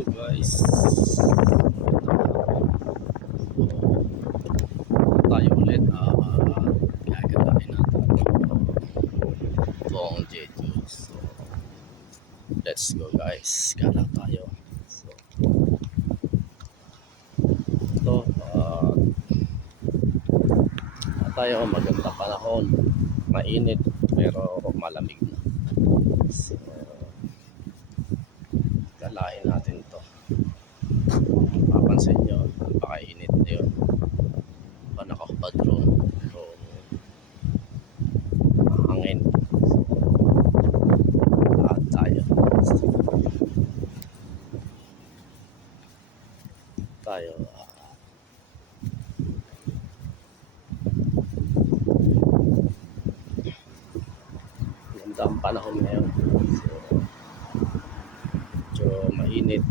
Hello guys. Tayo ulit. Uh, gagawin natin itong Jeju. So, let's go guys. Gala tayo. So, ito, uh, tayo maganda panahon. Mainit pero malamig na. So, galain natin to mapapansin nyo napakainit na yun pa nakakabad drone drone hangin lahat tayo. Ganda ang panahon ngayon. So medyo mainit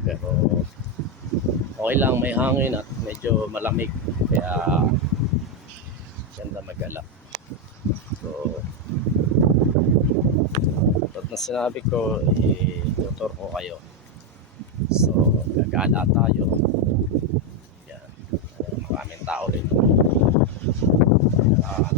pero okay lang. May hangin at medyo malamig. Kaya ganda magala so tulad na sinabi ko i-tutor ko kayo. So gagala tayo. Yan. Maraming tao rin. Ah,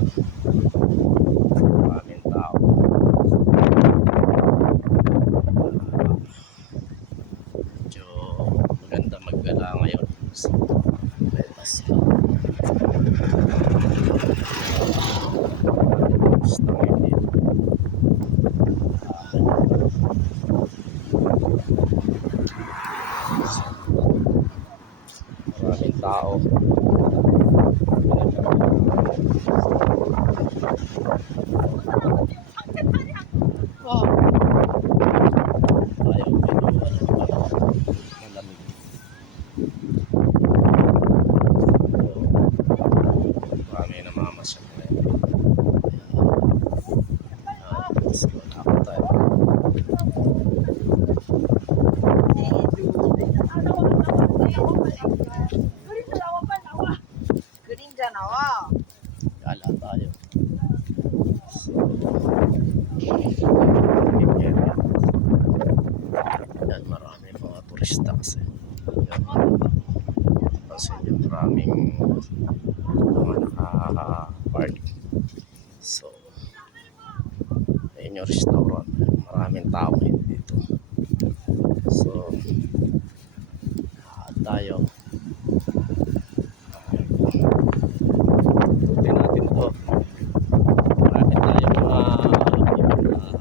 yung restaurant. Maraming tao dito. So tayo. Tutin natin to. Marami tayo mga uh,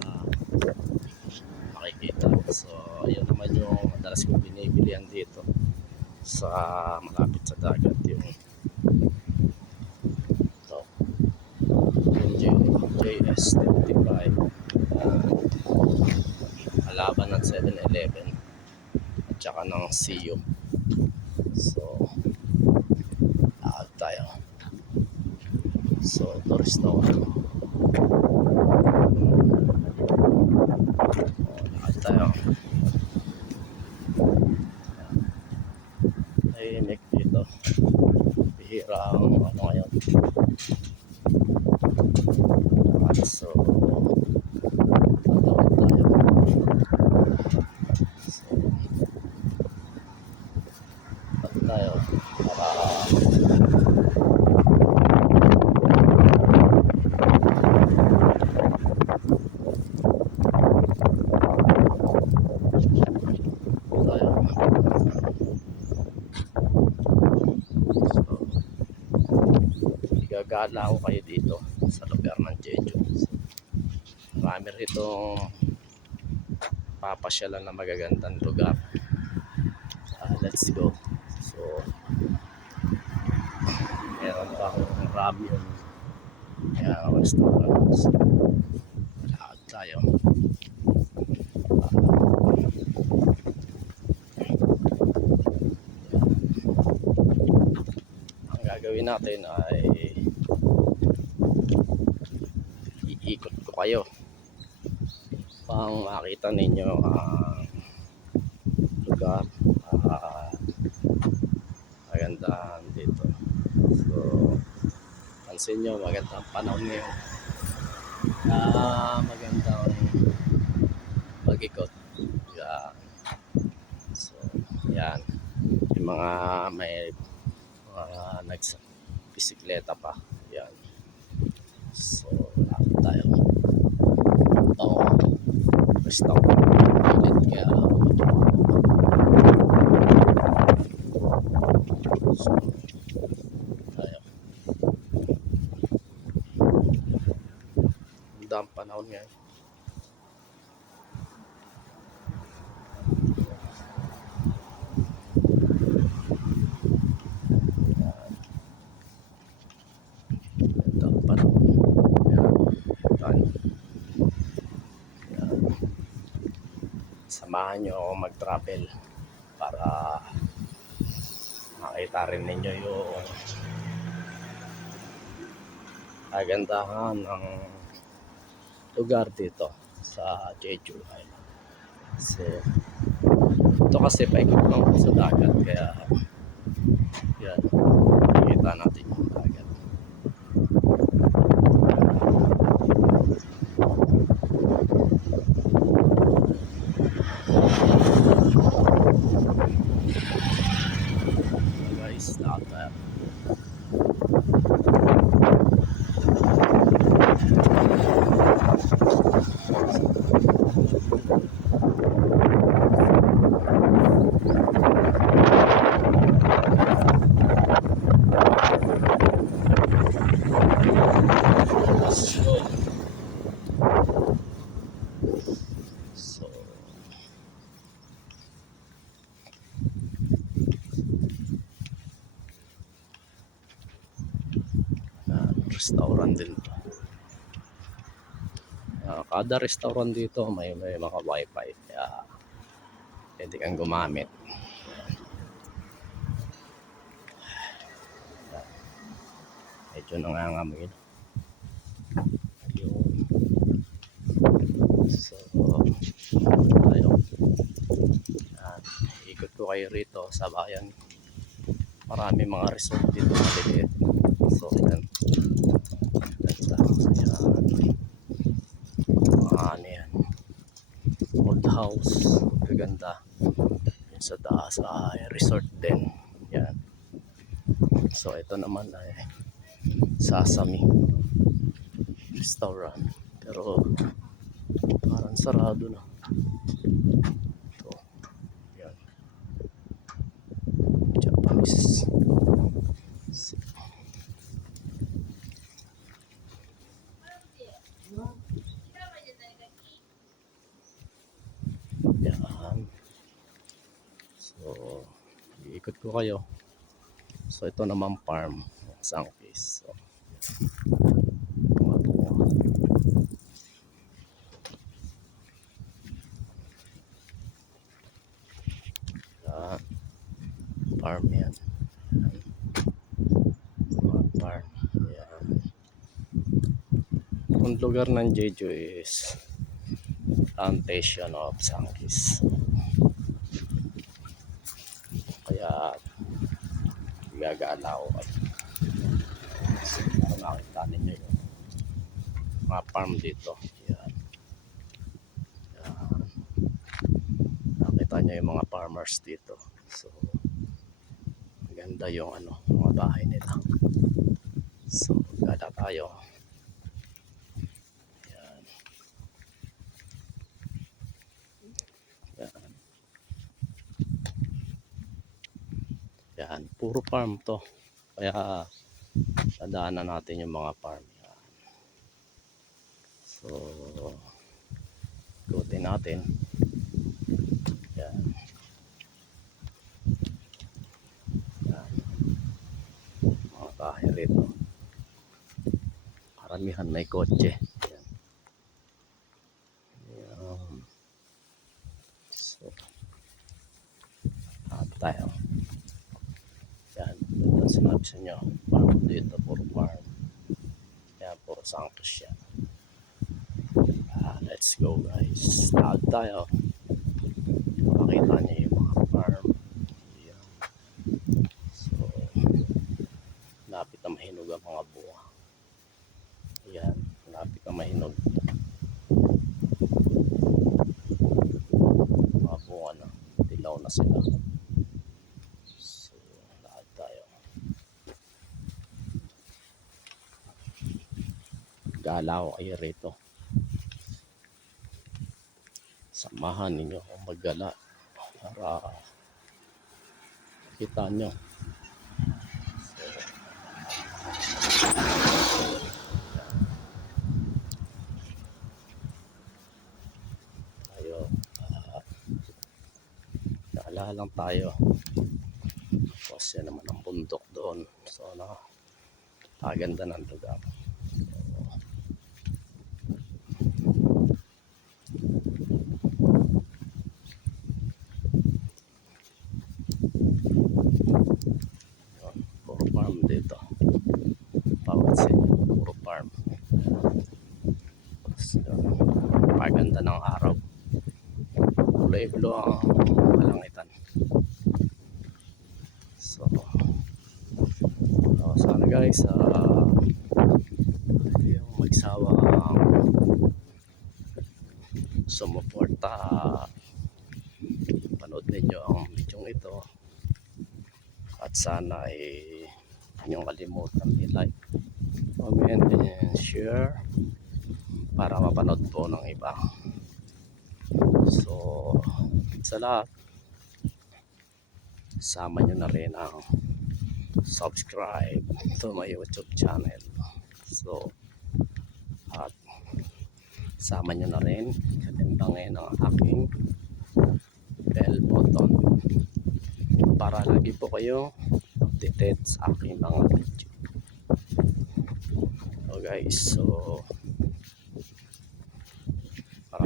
makikita. So yun naman yung madalas kong binibilihan dito sa malapit sa dagat yung JS 35 Kalaban ng 7-Eleven at saka ng CEO. So, lahat tayo. So, ito restaurant. Tatawid tayo para tayo So, igagala ko kayo dito sa lugar ng Jeju. Marami rito papasyalan na magagandang lugar. Ah, let's go. So, meron pa akong ramyun. Kaya restaurant. Lakad tayo. ang gagawin natin ay iikot ko kayo pang makita ninyo ang lugar uh, magandang dito so pansin nyo magandang panahon ngayon na magandang mag-ikot Yan. so Yan. Yung mga may mga nags bisikleta pa. Yan. So, lapit tayo. Ito, stop ulit kaya so, tayo. Ang dami panahon ngayon. Ito pa lang. Yan. Tayo. Yan. Samahan nyo ako mag-travel para makita rin ninyo yung kagandahan ng lugar dito sa Jeju Island. So, ito kasi paikot lang sa dagat kaya yan, makikita natin yung dagat. guys, lahat tayo. So, so Yan, restaurant din to. Ah, kada restaurant dito may may mga wifi kaya pwede kang gumamit. Medyo nangangamoy. Yun. So, tayo. Yan. Ikot ko kayo rito sa bayan. Marami mga resort dito maliliit. So, yan. Ayan. Ano yan. Old house. Gaganda. Yun sa taas ay resort din. Yan. So, ito naman ay Sasami restaurant. Pero parang sarado na. Ito. Yan. Japanese. So, Yan. So, iikot ko kayo. So, ito naman farm. Sangkis. So, mga bunga. Yan. Farm. Yan. Mga farm. Yan. Ang lugar ng Jeju is plantation of Sangkis. Kaya gagala ko kayo. Kung nakita ninyo yung mga farm dito. Yan. Yan. Nakita nyo yung mga farmers dito. So, maganda yung ano, mga bahay nila. So, gala tayo. Puro farm to. Kaya dadaanan natin yung mga farm. So, ikutin natin. Yan. Yan. Mga bahay rito. Karamihan may kotse. Yan. Yan. So, tayo. Sinabi sa inyo. Farm dito, puro farm. Yan, puro sangkos yan. Ah, let's go guys. Tawag tayo. Makita niyo yung mga farm. Yan. So, lapit na mahinog ang mga bunga. Yan, lapit na mahinog. Mga bunga na. Dilaw na sila. Gala ko kayo rito. Samahan ninyo akong maggala para kita nyo. Tayo gala lang tayo. Tapos yan naman ang bundok doon. So, nakaganda ng lugar. So, Yun, puro farm dito. Bawat sa inyo, puro farm. Tapos, yun, Maganda ng araw. Kulay-blue ang kalangitan. So, so sana guys, ah yung magsawa sumuporta. Panood ninyo ang video ito. At sana ay inyong kalimutan i-like comment and share para mapanood po ng iba so sa lahat sama nyo na rin ang subscribe to my youtube channel. So at sama nyo na rin katimbangin ang aking bell button para lagi po kayo updated sa aking mga video. So guys so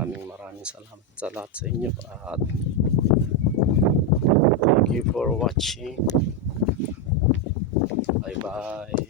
maraming maraming salamat sa lahat sa inyo at thank you for watching. Bye bye